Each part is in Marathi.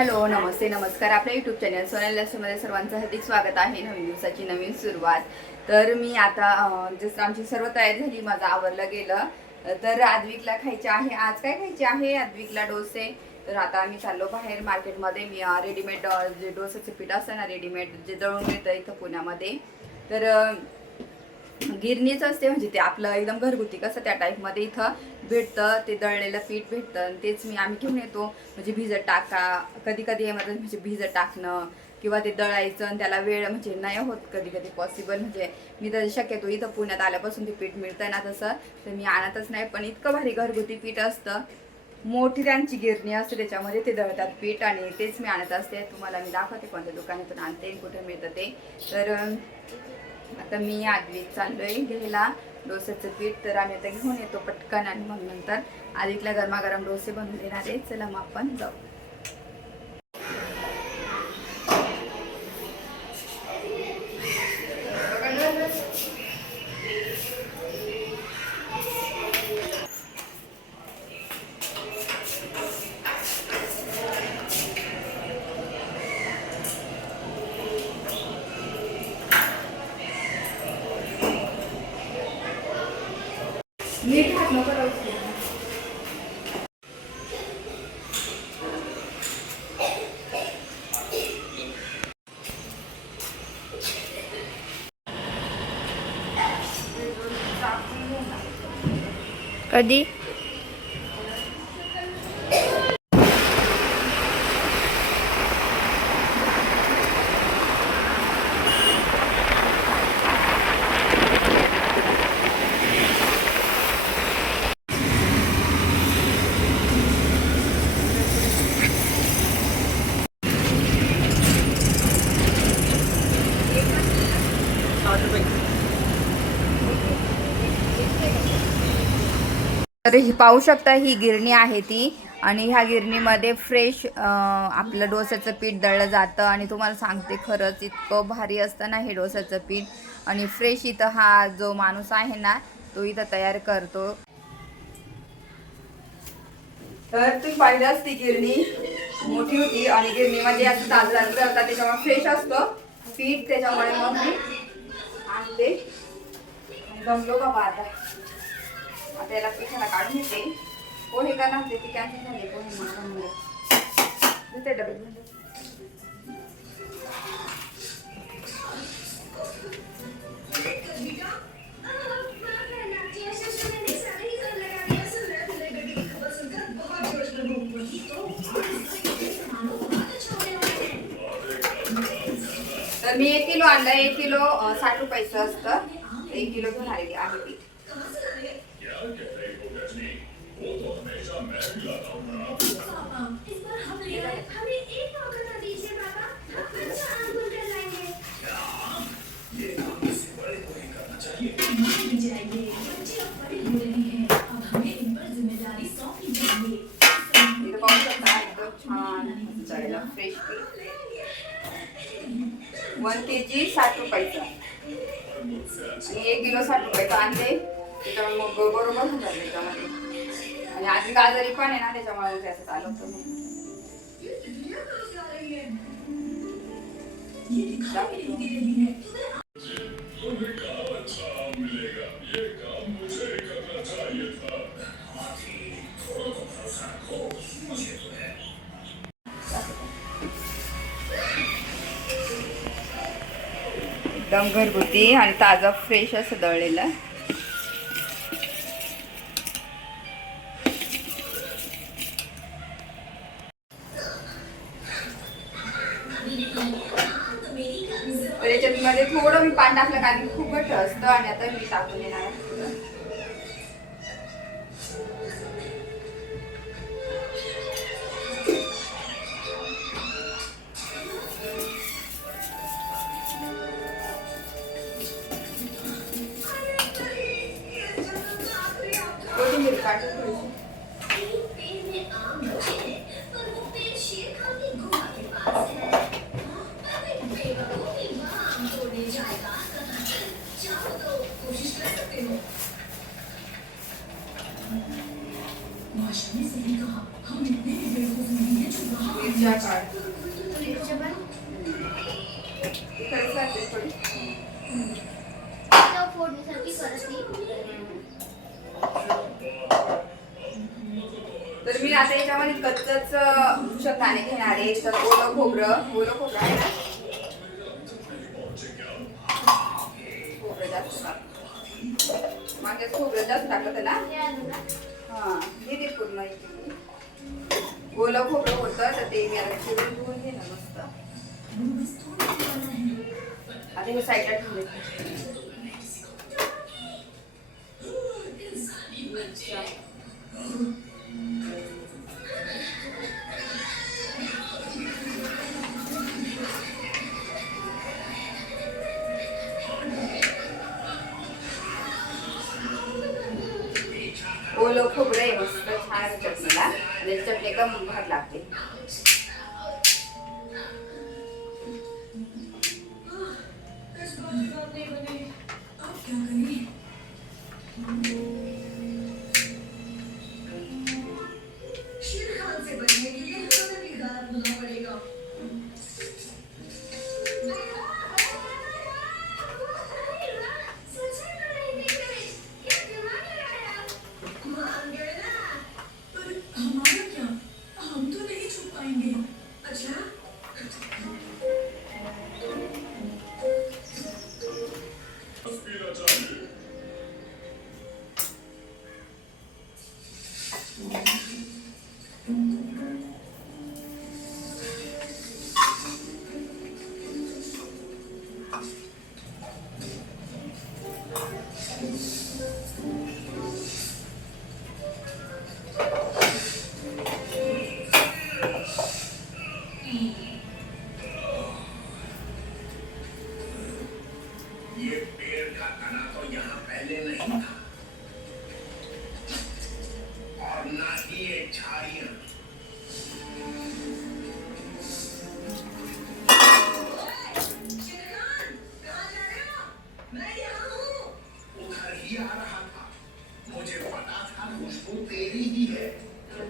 हॅलो, नमस्ते, नमस्कार. आपल्या यूट्यूब चॅनल सोनल लक्ष्मीमध्ये सर्वांचं हार्दिक स्वागत आहे. नवीन दिवसाची नवीन सुरुवात. तर मी आता जसं आमची सर्व तयारी झाली, माझं आवरलं गेलं. तर आद्विकला खायचे आहे. आज काय खायचे आहे आद्विकला? डोसे. तर आता आम्ही चाललो बाहेर मार्केटमध्ये. मी रेडीमेड जे डोसेचं पीठ असतं ना, रेडीमेड जे दळून मिळतं इथं पुण्यामध्ये, तर गिरणीच असते, म्हणजे ते आपलं एकदम घरगुती कसं त्या टाईपमध्ये इथं भेटतं. ते दळलेलं पीठ भेटतं आणि तेच आम्ही घेऊन येतो. म्हणजे भिजत टाका, कधी कधी यामध्ये म्हणजे भिजत टाकणं किंवा ते दळायचं आणि त्याला वेळ म्हणजे नाही होत कधी कधी पॉसिबल. म्हणजे मी तर शक्यतो इथं पुण्यात आल्यापासून ते पीठ मिळतं ना तसं तर मी आणतच नाही. पण इतकं भारी घरगुती पीठ असतं. मोठी त्यांची गिरणी असते, त्याच्यामध्ये ते दळतात पीठ आणि तेच मी आणत असते. तुम्हाला मी दाखवते कोणत्या दुकानातून आणते, कुठे मिळतं ते. तर आता मी आद्विक चाललोय घ्यायला डोस्याचं पीठ. तर आम्ही आता घेऊन येतो पटकन आणि मग नंतर आद्विकला गरमागरम डोसे बनवून देणार आहे. चला मग आपण जाऊ. मीठ हात नको लावू. कधी तर ही पाहू शकता, ही गिरणी आहे ती. आणि ह्या गिरणीमध्ये फ्रेश आपलं डोस्याचं पीठ दळलं जातं. आणि तुम्हाला सांगते खरंच इतकं भारी असतं ना हे डोस्याचं पीठ. आणि फ्रेश इथं हा जो माणूस आहे ना तो इथं तयार करतो. तर तुम्ही पाहिलंच ती गिरणी मोठी होती आणि गिरणीमध्ये असं ताजं करतात, त्याच्यामुळे फ्रेश असतं पीठ. त्याच्यामुळे मग मी आणते आणि जमलो बाबा. आता याला पिठाला काढून घेते. पोहे करणार होते, ती कॅन्सल झाली. पोहे मग देते डबे. तर मी 1 किलो आणलं. 1 किलो 60 रुपयाचं असतं. 1 किलो घेऊन आलेली आहे ती. छान फ्रेश 1 kg 60 रुपयाचं आणि 1 किलो 60 रुपयाचं आणते. त्याच्यामुळे मग बरोबर होऊन जाते त्याच्यामध्ये. आणि आधी गाजरी पण आहे ना, त्याच्यामुळे त्याचं चालवतं. एकदम घरगुती आणि ताजं फ्रेश असं दळलेलं. तर याच्यामध्ये थोडं मी पाणी टाकलं कारण खूप घट्ट असतं. आणि आता मी टाकून देणार आहे. कोथिंबीर काढून थोडीशी. मिरच्या काढ. मिरच्या पण तिखट घालते थोडी. त्या फोडणीसाठी परत तर मी आता याच्यामध्ये कच्चच शेंगदाणे घेणार आहे. तर ओलं खोबरं आहे ना, खोबरं जास्त टाकलं. मागे खोबरं जास्त टाकलं तर ना, हा हे ते पूर्ण ओलं खोबरं होतं तर ते मी आता चिरून धुवून घे ना मस्त. आता हे साईडला ठेवले. ओलं खोबरं आहे मस्त छान चटणीला, आणि चटणी कम भात लागते.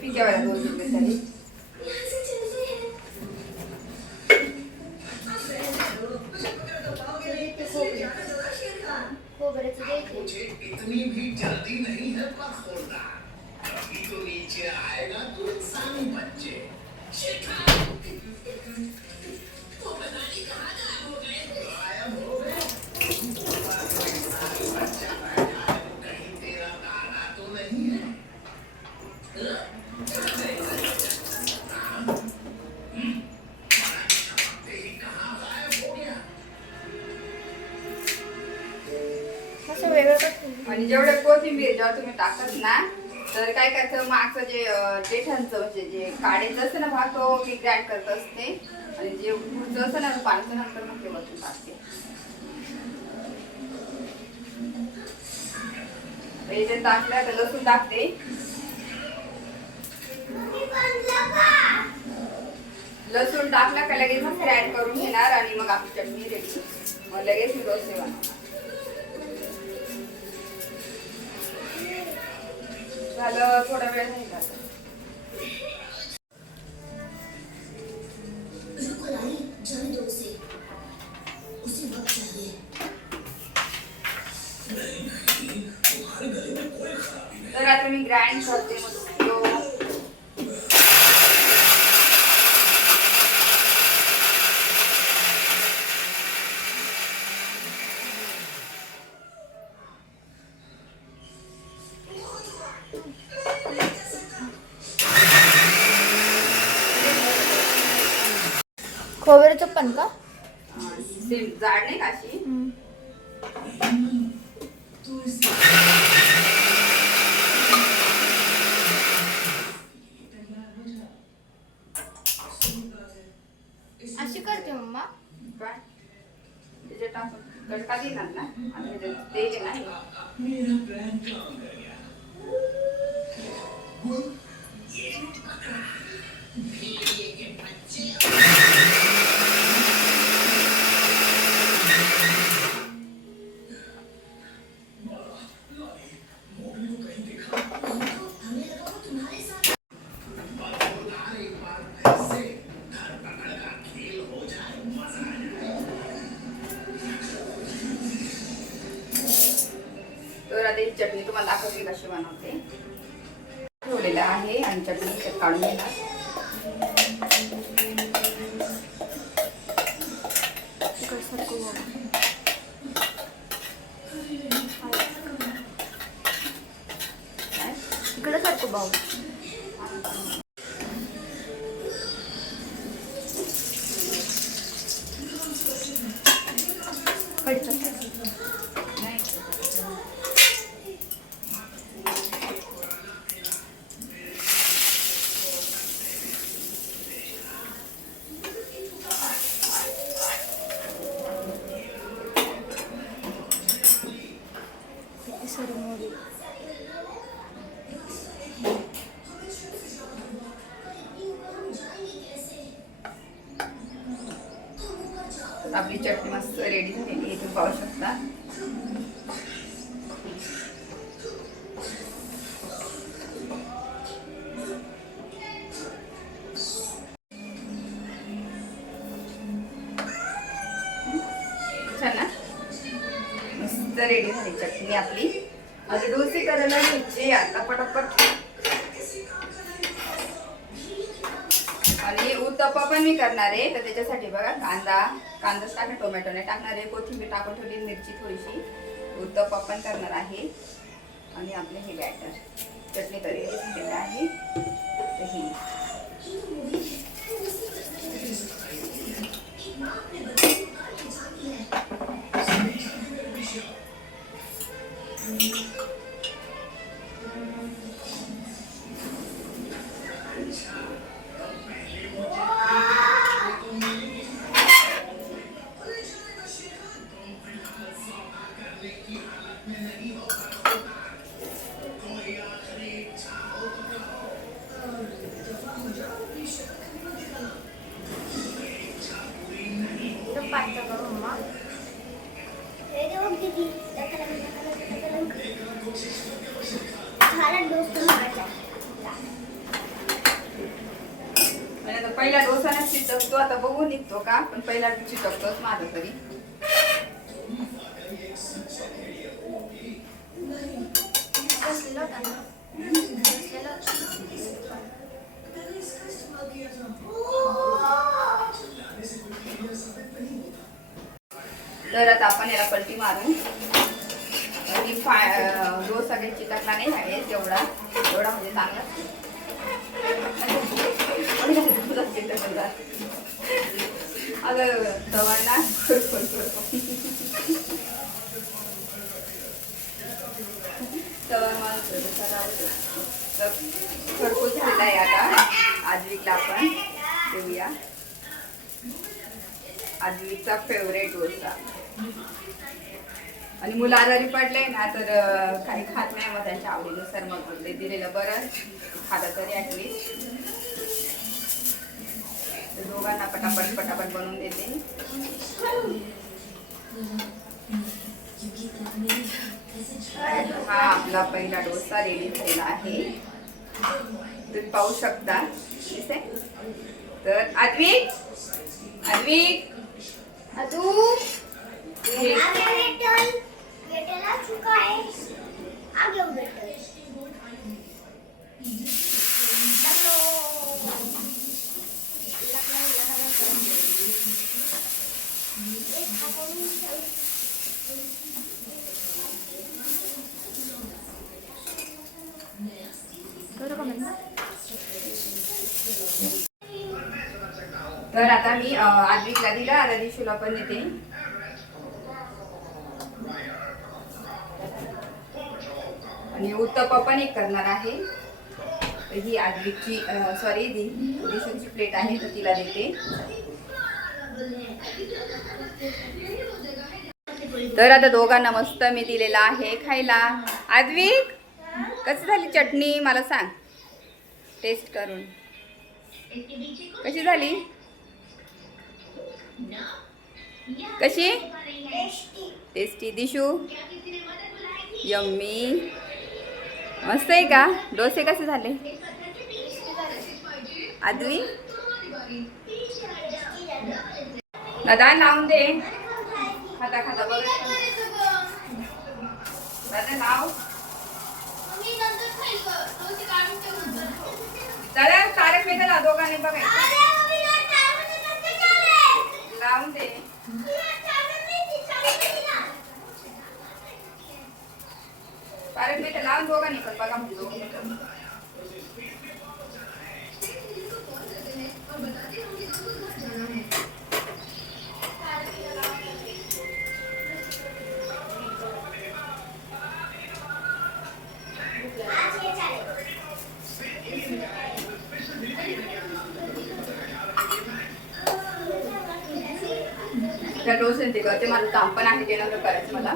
फिक्या वाला 2 रुपये तरी. खोबऱ्याचं द्यायचे. मुझे इतनी भी जल्दी नहीं है पर खोलना. अभी तो नीचे आएगा तो इंसान बच्चे. वो पता नहीं कहाँ गायब हो गए. गायब हो गए. बच्चा बैठा है तो कहीं तेरा दाना तो नहीं है. असं वेगळं कसं. आणि जेवढे कोथिंबीर जेव्हा तुम्ही टाकतात ना, तर काय करायचं, मागचं जे देठांचं म्हणजे जे काढायचं असतं ना भाग, तो मी ग्राइंड करत असते. आणि जे पुढचं असतं ना पाण्याचं नंतर मग ते वरतून टाकते. याच्यात टाकलं तर लसूण टाकते. लसूण टाकला का लगेच ग्राइंड करून घेणार आणि मग आपली चटणी रेडी. मग लगेच मी डोसे बनवणार. झालं थोडा वेळ नाही का. तर आता मी ग्राइंड करते मग खोबऱ्याचं पण का? सेम जाड नाही का अशी. अशी करते मम्मा. काय त्याच्यात टाकून तडका देणार ना, आणि ते नाही. हमें लगा वो तुम्हारे साथ घेते. ठेवलेलं आहे आणि चटणी त्यात काढून घेणार. इकडे सारखं भाऊ आपली चटणी मस्त रेडी झालेली आहे, तुम्ही पाहू शकता. छान ना, मस्त रेडी झाली चटणी आपली. आता डोसे करायला घ्यायचे आता पटापट. आणि उत्तप्पा पण मी करणार आहे, तर त्याच्यासाठी बघा कांदाच टाकणार, टोमॅटो नाही टाकणार आहे, कोथिंबीर टाकून ठेवली, मिरची थोडीशी. उत्तप्पा पण करणार आहे. आणि आपले हे बॅटर चटणी तरी झालेलं आहे. तर ही पहिला डोसा ना चिटकतो, आता बघू निघतो का, पण पहिला चिटकतोच माझा तरी. तर आता आपण याला पलटी मारू. डोसा काही चिटकला नाही आहे एवढा म्हणजे चांगला. अगं तवाना खरपूस झालेला आहे. आता आजवीकला आपण देऊया. आजवीचा फेवरेट डोसा. आणि मुलं आजारी पडले ना तर काही खात नाही, मग त्यांच्या आवडीनुसार मग ते दिलेलं बरं, खातं तरी ॲटलिस्ट. तर दोघांना पटापट बनवून देते. हा आपला पहिला डोसा रेडी झालेला आहे, तुम्ही पाहू शकता. तर आद्विक तर आता मी आद्विकला दिला, आता दिशूला पण देते. आणि उत्तप्पा पण एक करणार आहे. तर ही आद्विकची दिशूची प्लेट आहे, तर तिला देते. तर आता दोघांना मस्त मी दिलेला आहे खायला. आद्विक कशी झाली चटणी मला सांग, टेस्ट करून कशी झाली? कशी? टेस्टी. दिशू यम्मी. मस्त आहे का? डोसे कसे झाले आद्वी? दादा लावून दे, खाता बघ दादा लाव. दोघांनी बघायचं. लावून दे. कारण मी तर लावून दोघांनी पण बघा म्हणजे दोघांनी पण. त्या डोस ते करते, माझं काम पण आहे ते नंतर करायचं मला.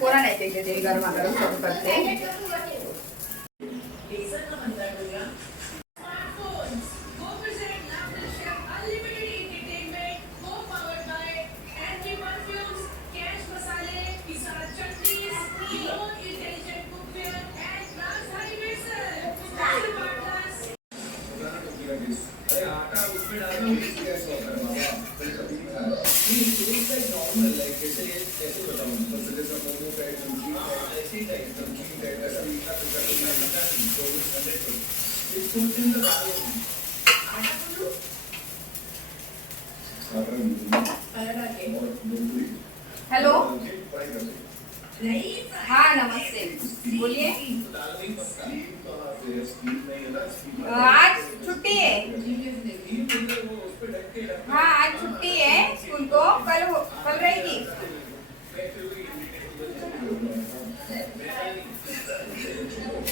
पोरा नाही ते गरमागरम सर्व करते. हेलो, हाँ नमस्ते, बोलिए. आज छुट्टी है. हाँ आज छुट्टी है स्कूल को, कल रहेगी.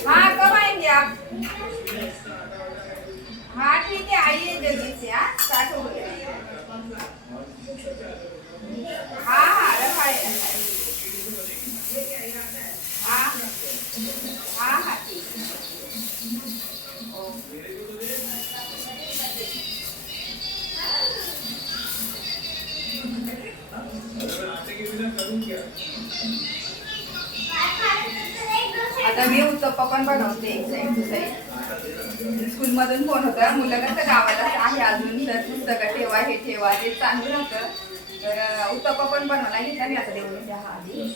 हाँ कब आएंगे आप? हाँ ठीक है, आइए जल्दी से. हाँ स्टार्ट हो गया. हाँ हाँ रखा है. हाँ हाँ हाँ ठीक है. आता मी उत्तप्पा पण बनवते एक साईड टू साईड. स्कूल मधून फोन होता, मुलं कसं गावाला आहे अजून, तर पुस्तकं ठेवा हे ठेवा ते चांगलं होतं. तर उत्तप्पा पण बनवला घेतला मी आता देऊन द्या आधी.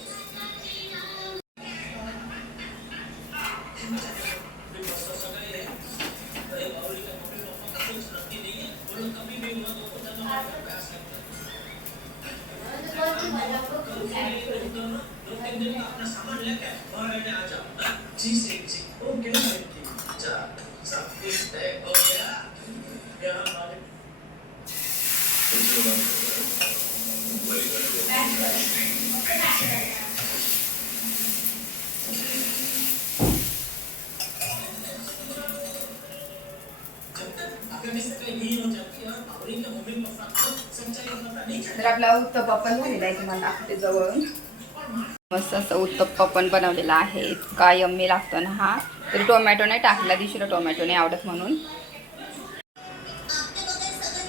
तर आपला उत्तप्पा पण झालेला आहे, तुम्हाला दाखवते जवळून. मस्त असं उत्तप्पा पण बनवलेला आहे, इतका यम्मी लागतो ना हा. तरी टोमॅटो नाही टाकला, दिशीला टोमॅटो नाही आवडत म्हणून.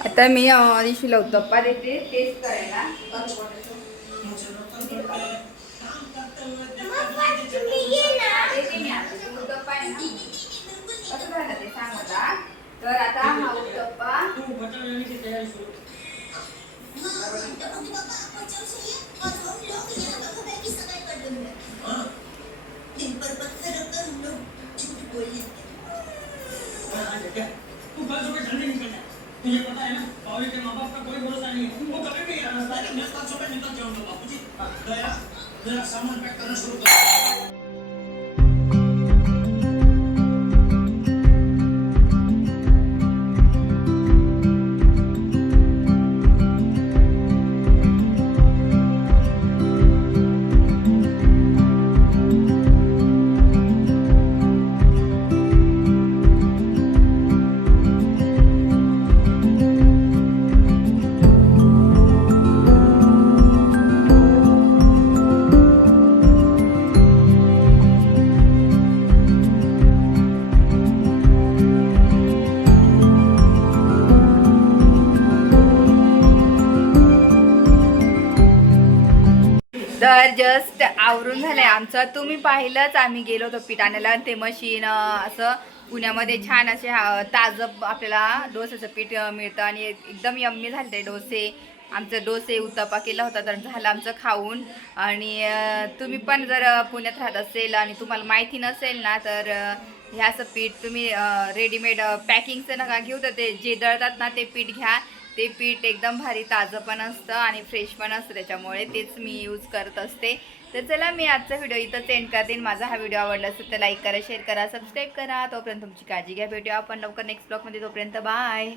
आता मी दिशीला उत्तप्पा देते टेस्ट करायला. उत्तप्पा आहे ना कसं झालं ते सांग मला. तर आता हा उत्तप्पा तुझे पता है ना, बाबू के माँ बाप का कोई भरोसा नहीं है. वो कभी भी रास्ता है, मैं कल सुबह निकल जाऊंगा. बाबूजी दया मेरा सामान पैक करना शुरू कर. तर जस्ट आवरून झालंय आमचं. तुम्ही पाहिलंच आम्ही गेलो होतो पीठ आणायला. ते मशीन असं पुण्यामध्ये छान असे ताजं आपल्याला डोस्याचं पीठ मिळतं आणि एकदम यम्मी झाले ते डोसे. आमचं डोसे उत्तप्पा केला होता तर झालं आमचं खाऊन. आणि तुम्ही पण जर पुण्यात राहत असेल आणि तुम्हाला माहिती नसेल ना तर हे असं पीठ तुम्ही रेडीमेड पॅकिंगचं नका घेऊ. तर ते जे दळतात ना ते पीठ घ्या. ते पीठ एकदम भारी ताजं पण असतं आणि फ्रेश पण असतं, त्याच्यामुळे तेच मी यूज करत असते. तर चला मी आजचा व्हिडिओ इथंच एंड करते. माझा हा व्हिडिओ आवडला असेल तर लाईक करा, शेअर करा, सबस्क्राईब करा. तोपर्यंत तुमची काळजी घ्या. भेटूया आपण लवकर नेक्स्ट ब्लॉगमध्ये. तोपर्यंत बाय.